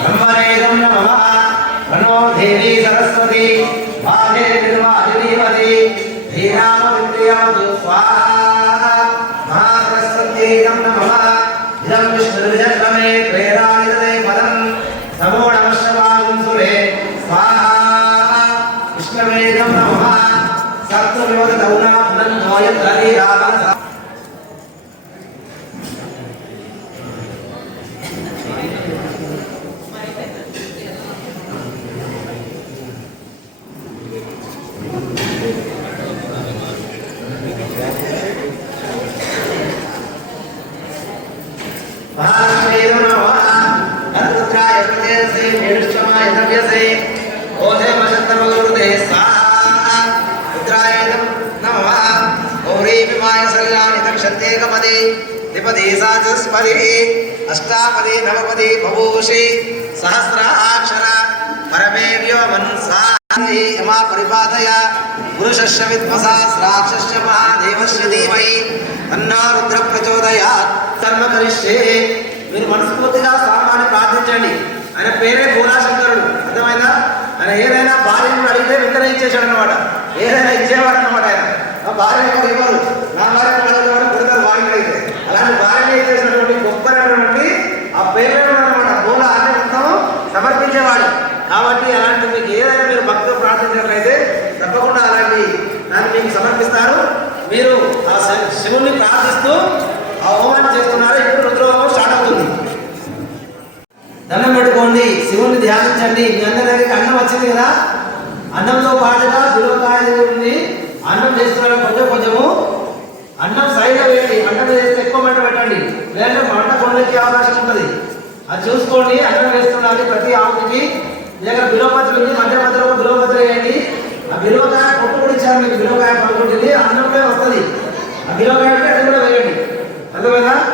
బ్రహ్మవేదం నమ ప్రణో దేవి సరస్వతి భాగే నిర్మాధిపతి శ్రీరామ విద్యావతు స్వాహా మహాసరస్వత్యేయం నమః ఇదం విష్ణుర్జన్మమే ప్రేరాయుధే పదం నమో నమః శివాయం విష్ణువేదం నమః సత్వవివద దౌనా పునర్నోయత్రది మహాలక్ష్మీరం నమః అద్భుతాయ ప్రదేశే మేడుష్టమాయ నవ్యసే ఓధే స్వాహా. రుద్రాయ నమః. గౌరీ విమాయ సల్లాని త్రిపదే సాచస్పదే అష్టాపదే నవపదే బభూషి. సహస్రాక్షర. పరమే వ్యోమన్ యమా పరిపాదయ పురుషస్య విద్మసహస్రాక్షస్య మహాదేవస్య ధీమహి. రుద్ర ప్రచోదయాత్. కర్మ కరిష్యే. మీరు మనస్ఫూర్తిగా స్వామిని ప్రార్థించండి. ఆయన పేరే భూరాశంకరుడు అర్థమైందా? ఆయన ఏదైనా భార్యను అడిగితే వెంటనే ఇచ్చేసాడు అనమాట ఏదైనా ఇచ్చేవాడు అనమాట ఆయన. ఆ భార్య ఇవ్వరు నా భార్య అడుగుతాడు కొడతారు భార్య అడిగితే. అలాంటి భార్యని ఇచ్చేసినటువంటి గొప్పనటువంటి ఆ పేరు అనమాట భూల అనే సమర్పించేవాడు. కాబట్టి అలాంటి మీకు ఏదైనా మీరు భక్తులు ప్రార్థించినట్లయితే తప్పకుండా అలాంటి దాన్ని మీకు సమర్పిస్తారు. మీరు ఆ శి- శివుణ్ణి ప్రార్థిస్తూ ఆ హోమాన్ని చేస్తున్నారు. ఇప్పుడు దండం పెట్టుకోండి శివుణ్ణి ధ్యానించండి. మీ అందరి దగ్గరికి అన్నం వచ్చింది కదా? అన్నంతో పాటుగా బిలోకాయ అన్నం చేస్తున్నారు కొంచెం కొంచెము. అన్నం సైడ్గా వేయండి అన్నం చేస్తే ఎక్కువ మంట పెట్టండి. లేదంటే మంట కొండకి అవకాశం ఉంటుంది అది చూసుకోండి అన్నం వేస్తున్నారు ప్రతి ఆవుకి. మీ దగ్గర బిలోపత్రి ఉంది మధ్య మధ్యలో ఒక వేయండి. ఆ బిలోకాయ పొట్టు కూడా ఇచ్చారు మీకు బిలోకాయ పడుకుంటుంది అన్నంలో వస్తుంది. ఆ బిలోకాయ అంటే అది కూడా వేయండి. అర్థమైనా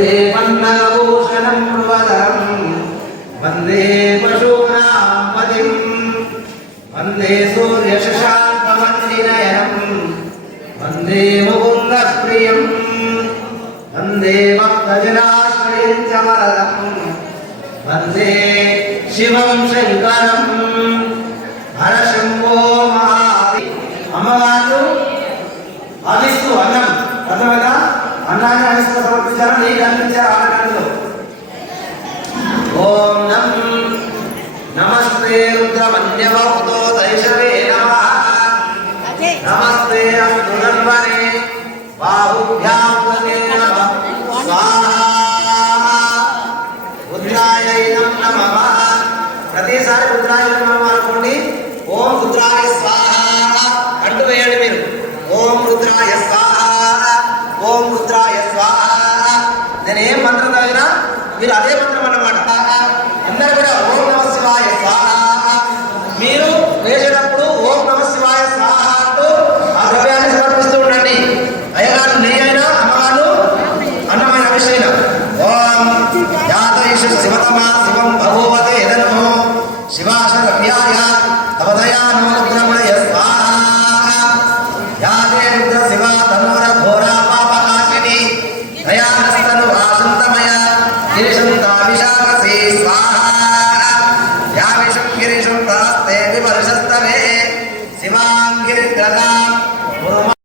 వందే పన్నగభూషణం మృగధరం వందే పశూనాం పతిం వందే సూర్యశశాంకమండినయనం వందే ముకుంద ప్రియం వందే భక్తజనాశ్రయం చ వరదం వందే శివం శంకరం హర శంభో మహావి అమ్మవారు ఆదిస్తూ అన్నం అర్థమైనా అన్నాన్ని ఆదిస్తూ సమర్పించారు నీకు అందించారు ఆటలో ఓం నం నమస్తే రుద్రమన్యవక్తో దైశవే నమ. నమస్తే అమృతన్వనే బాహుభ్యాం నమః. స్వాహా. రుద్రాయ నమః. ప్రతిసారి రుద్రాయ నమః అనుకోండి. ఓం రుద్రాయ స్వాహ. అంటూ వేయండి మీరు. ఓం రుద్రాయ స్వాహ. మీరు అదే